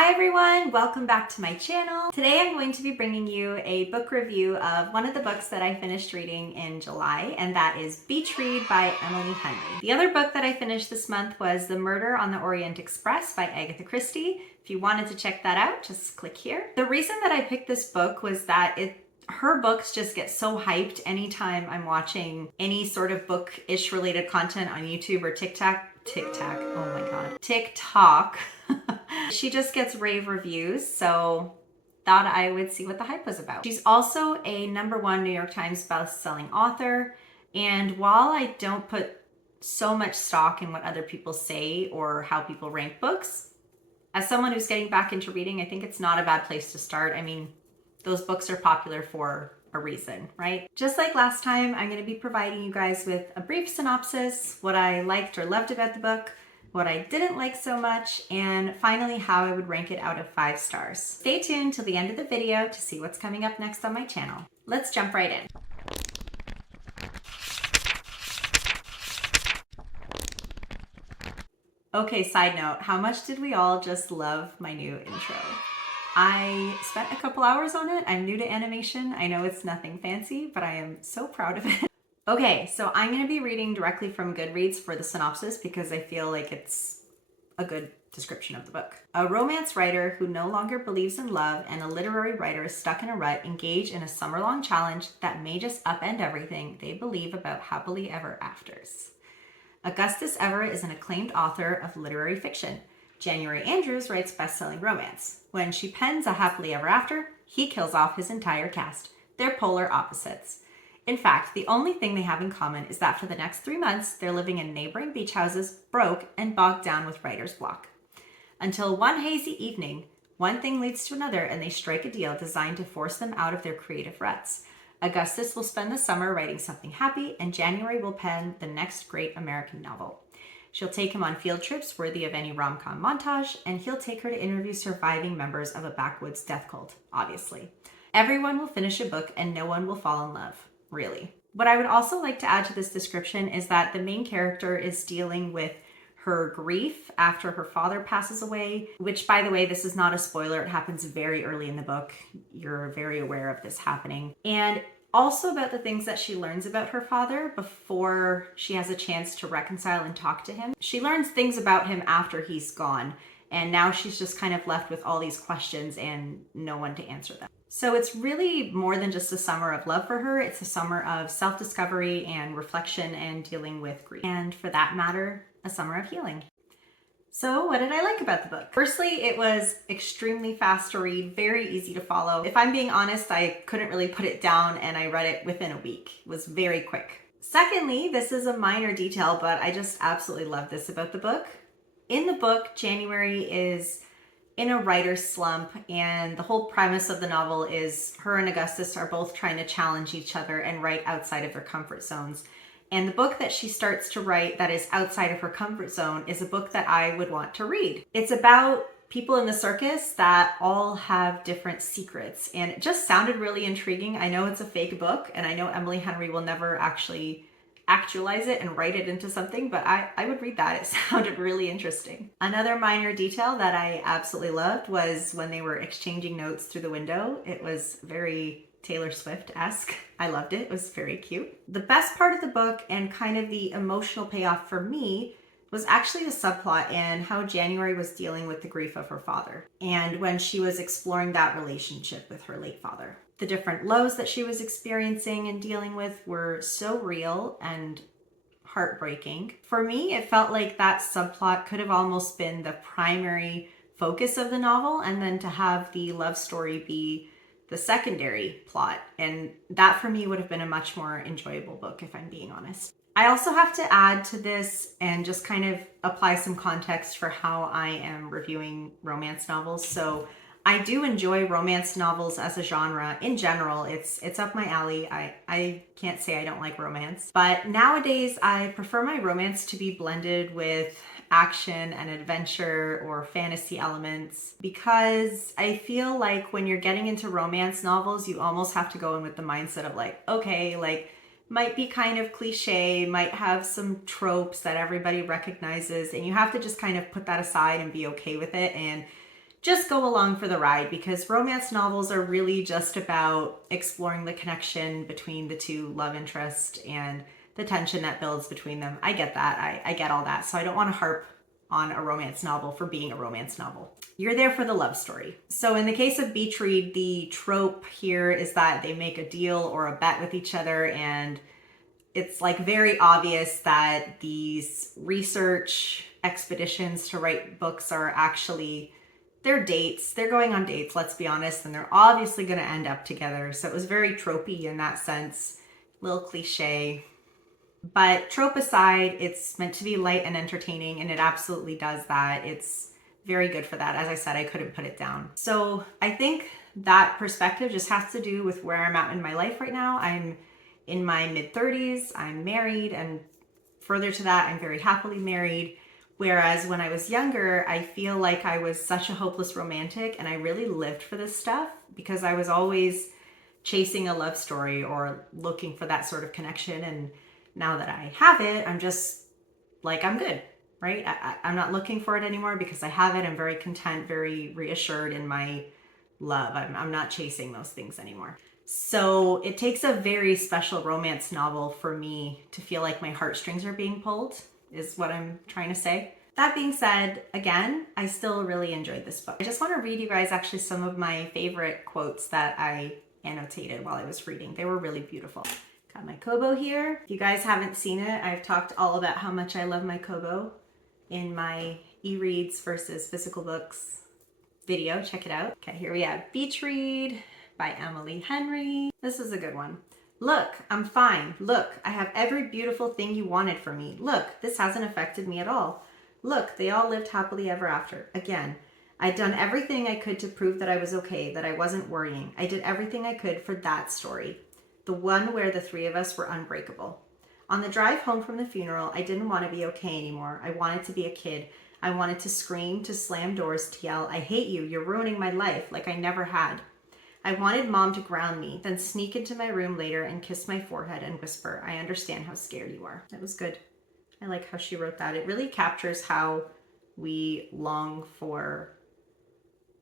Hi everyone, welcome back to my channel. Today I'm going to be bringing you a book review of one of the books that I finished reading in July, and that is Beach Read by Emily Henry. The other book that I finished this month was The Murder on the Orient Express by Agatha Christie. If you wanted to check that out, just click here. The reason that I picked this book was that her books just get so hyped anytime I'm watching any sort of book-ish related content on YouTube or TikTok, oh my god, TikTok. She just gets rave reviews, so thought I would see what the hype was about. She's also a #1 New York Times best-selling author, and while I don't put so much stock in what other people say or how people rank books, as someone who's getting back into reading, I think it's not a bad place to start. I mean, those books are popular for a reason, right? Just like last time, I'm going to be providing you guys with a brief synopsis, what I liked or loved about the book, what I didn't like so much, and finally how I would rank it out of 5 stars. Stay tuned till the end of the video to see what's coming up next on my channel. Let's jump right in. Okay, side note, how much did we all just love my new intro? I spent a couple hours on it. I'm new to animation. I know it's nothing fancy, but I am so proud of it. Okay, so I'm going to be reading directly from Goodreads for the synopsis because I feel like it's a good description of the book. A romance writer who no longer believes in love and a literary writer stuck in a rut engage in a summer-long challenge that may just upend everything they believe about happily ever afters. Augustus Everett is an acclaimed author of literary fiction. January Andrews writes best-selling romance. When she pens a happily ever after, he kills off his entire cast. They're polar opposites. In fact, the only thing they have in common is that for the next 3 months, they're living in neighboring beach houses, broke and bogged down with writer's block. Until one hazy evening, one thing leads to another and they strike a deal designed to force them out of their creative ruts. Augustus will spend the summer writing something happy, and January will pen the next great American novel. She'll take him on field trips worthy of any rom-com montage, and he'll take her to interview surviving members of a backwoods death cult, obviously. Everyone will finish a book and no one will fall in love. Really. What I would also like to add to this description is that the main character is dealing with her grief after her father passes away, which, by the way, this is not a spoiler. It happens very early in the book. You're very aware of this happening. And also about the things that she learns about her father before she has a chance to reconcile and talk to him. She learns things about him after he's gone, and now she's just kind of left with all these questions and no one to answer them. So it's really more than just a summer of love for her. It's a summer of self-discovery and reflection and dealing with grief. And for that matter, a summer of healing. So what did I like about the book? Firstly, it was extremely fast to read, very easy to follow. If I'm being honest, I couldn't really put it down and I read it within a week. It was very quick. Secondly, this is a minor detail, but I just absolutely love this about the book. In the book, January is in a writer's slump, and the whole premise of the novel is her and Augustus are both trying to challenge each other and write outside of their comfort zones. And the book that she starts to write that is outside of her comfort zone is a book that I would want to read. It's about people in the circus that all have different secrets, and it just sounded really intriguing. I know it's a fake book, and I know Emily Henry will never actually actualize it and write it into something, but I would read that. It sounded really interesting. Another minor detail that I absolutely loved was when they were exchanging notes through the window. It was very Taylor Swift-esque. I loved it. It was very cute. The best part of the book and kind of the emotional payoff for me was actually the subplot and how January was dealing with the grief of her father, and when she was exploring that relationship with her late father. The different lows that she was experiencing and dealing with were so real and heartbreaking. For me, it felt like that subplot could have almost been the primary focus of the novel, and then to have the love story be the secondary plot. And that for me would have been a much more enjoyable book, if I'm being honest. I also have to add to this and just kind of apply some context for how I am reviewing romance novels. So I do enjoy romance novels as a genre. In general, it's up my alley. I can't say I don't like romance, but nowadays I prefer my romance to be blended with action and adventure or fantasy elements, because I feel like when you're getting into romance novels, you almost have to go in with the mindset of like, okay, like might be kind of cliche, might have some tropes that everybody recognizes, and you have to just kind of put that aside and be okay with it and just go along for the ride, because romance novels are really just about exploring the connection between the two love interest and the tension that builds between them. I get that. I get all that. So I don't want to harp on a romance novel for being a romance novel. You're there for the love story. So in the case of Beach Read, the trope here is that they make a deal or a bet with each other, and it's like very obvious that these research expeditions to write books are actually their dates. They're going on dates, let's be honest, and they're obviously going to end up together. So it was very tropey in that sense, little cliche. But trope aside, it's meant to be light and entertaining, and it absolutely does that. It's very good for that. As I said, I couldn't put it down. So I think that perspective just has to do with where I'm at in my life right now. I'm in my mid-30s, I'm married, and further to that, I'm very happily married. Whereas when I was younger, I feel like I was such a hopeless romantic, and I really lived for this stuff because I was always chasing a love story or looking for that sort of connection. And now that I have it, I'm just like, I'm good, right? I'm not looking for it anymore because I have it. I'm very content, very reassured in my love. I'm not chasing those things anymore. So it takes a very special romance novel for me to feel like my heartstrings are being pulled, is what I'm trying to say. That being said, again, I still really enjoyed this book. I just want to read you guys actually some of my favorite quotes that I annotated while I was reading. They were really beautiful. Got my Kobo here. If you guys haven't seen it, I've talked all about how much I love my Kobo in my e-reads versus physical books video. Check it out. Okay, here we have Beach Read by Emily Henry. This is a good one. Look, I'm fine. Look, I have every beautiful thing you wanted from me. Look, this hasn't affected me at all. Look, they all lived happily ever after. Again, I'd done everything I could to prove that I was okay, that I wasn't worrying. I did everything I could for that story, the one where the three of us were unbreakable. On the drive home from the funeral, I didn't want to be okay anymore. I wanted to be a kid. I wanted to scream, to slam doors, to yell, I hate you, you're ruining my life, like I never had. I wanted Mom to ground me, then sneak into my room later and kiss my forehead and whisper, I understand how scared you are. That was good. I like how she wrote that. It really captures how we long for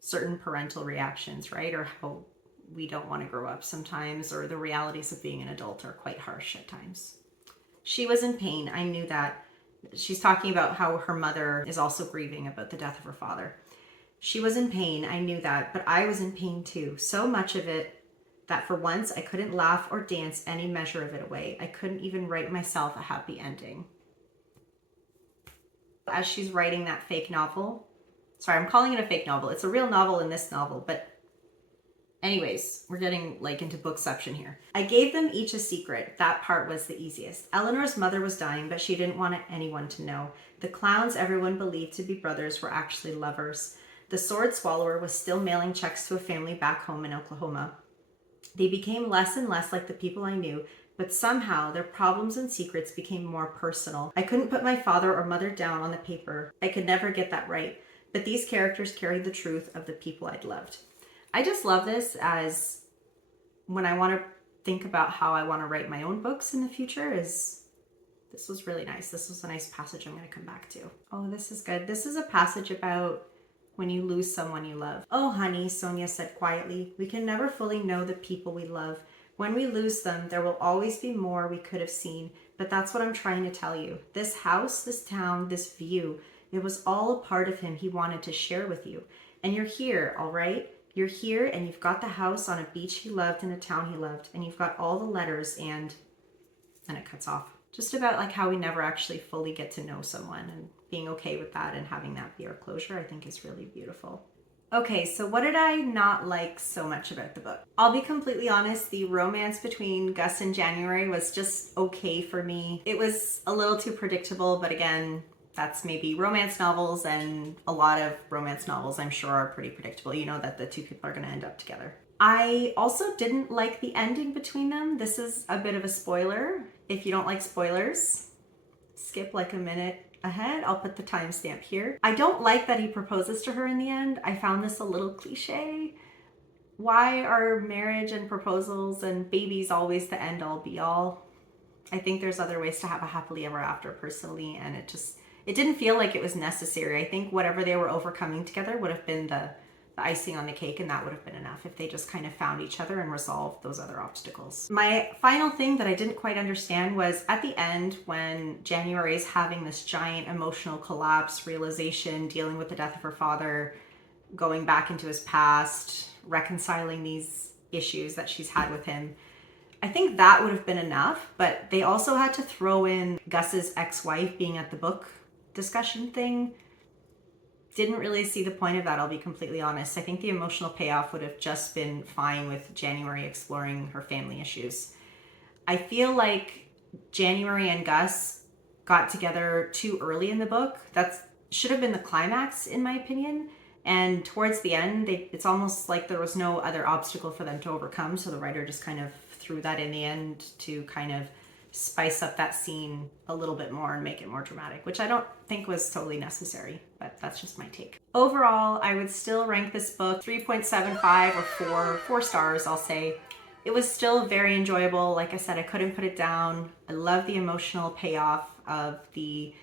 certain parental reactions, right? Or how we don't want to grow up sometimes, or the realities of being an adult are quite harsh at times. She was in pain. I knew that. She's talking about how her mother is also grieving about the death of her father. She was in pain. I knew that, but I was in pain too. So much of it that for once I couldn't laugh or dance any measure of it away. I couldn't even write myself a happy ending. As she's writing that fake novel, sorry, I'm calling it a fake novel. It's a real novel in this novel, but anyways, we're getting like into bookception here. I gave them each a secret. That part was the easiest. Eleanor's mother was dying, but she didn't want anyone to know. The clowns everyone believed to be brothers were actually lovers. The sword swallower was still mailing checks to a family back home in Oklahoma. They became less and less like the people I knew, but somehow their problems and secrets became more personal. I couldn't put my father or mother down on the paper. I could never get that right, but these characters carried the truth of the people I'd loved. I just love this as when I want to think about how I want to write my own books in the future. This was really nice. This was a nice passage I'm going to come back to. Oh, this is good. This is a passage about when you lose someone you love. Oh, honey, Sonia said quietly, we can never fully know the people we love. When we lose them, there will always be more we could have seen. But that's what I'm trying to tell you. This house, this town, this view, it was all a part of him he wanted to share with you. And you're here, all right? You're here and you've got the house on a beach he loved in a town he loved. And you've got all the letters and it cuts off. Just about like how we never actually fully get to know someone, and being okay with that and having that be our closure, I think is really beautiful. Okay, so what did I not like so much about the book? I'll be completely honest, the romance between Gus and January was just okay for me. It was a little too predictable, but again, that's maybe romance novels, and a lot of romance novels I'm sure are pretty predictable. You know that the two people are going to end up together. I also didn't like the ending between them. This is a bit of a spoiler. If you don't like spoilers, skip like a minute ahead. I'll put the timestamp here. I don't like that he proposes to her in the end. I found this a little cliche. Why are marriage and proposals and babies always the end all be all? I think there's other ways to have a happily ever after personally, and it didn't feel like it was necessary. I think whatever they were overcoming together would have been the the icing on the cake, and that would have been enough if they just kind of found each other and resolved those other obstacles. My final thing that I didn't quite understand was at the end when January is having this giant emotional collapse, realization, dealing with the death of her father, going back into his past, reconciling these issues that she's had with him. I think that would have been enough, but they also had to throw in Gus's ex-wife being at the book discussion thing. Didn't really see the point of that, I'll be completely honest. I think the emotional payoff would have just been fine with January exploring her family issues. I feel like January and Gus got together too early in the book. That should have been the climax, in my opinion. And towards the end, it's almost like there was no other obstacle for them to overcome. So the writer just kind of threw that in the end to kind of spice up that scene a little bit more and make it more dramatic, which I don't think was totally necessary, but that's just my take. Overall, I would still rank this book 3.75 or 4 stars, I'll say. It was still very enjoyable. Like I said, I couldn't put it down. I love the emotional payoff of the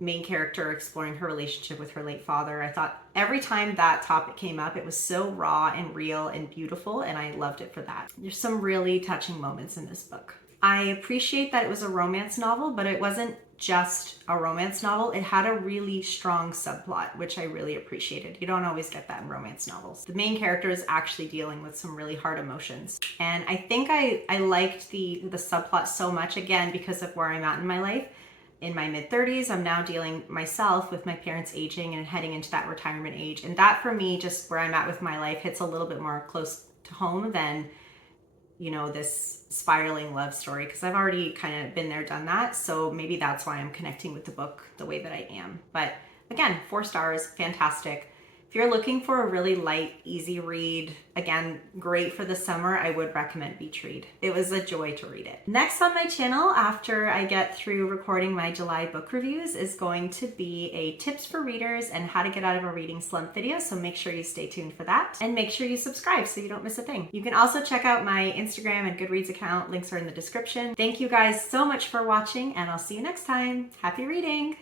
main character exploring her relationship with her late father. I thought every time that topic came up, it was so raw and real and beautiful, and I loved it for that. There's some really touching moments in this book. I appreciate that it was a romance novel, but it wasn't just a romance novel. It had a really strong subplot, which I really appreciated. You don't always get that in romance novels. The main character is actually dealing with some really hard emotions. And I think I liked the subplot so much, again, because of where I'm at in my life. In my mid-30s, I'm now dealing myself with my parents aging and heading into that retirement age. And that for me, just where I'm at with my life, hits a little bit more close to home than, you know, this spiraling love story, because I've already kind of been there, done that. So maybe that's why I'm connecting with the book the way that I am. But again, 4 stars, fantastic. If you're looking for a really light, easy read, again, great for the summer, I would recommend Beach Read. It was a joy to read it. Next on my channel, after I get through recording my July book reviews, is going to be a tips for readers and how to get out of a reading slump video. So make sure you stay tuned for that, and make sure you subscribe so you don't miss a thing. You can also check out my Instagram and Goodreads account. Links are in the description. Thank you guys so much for watching, and I'll see you next time. Happy reading!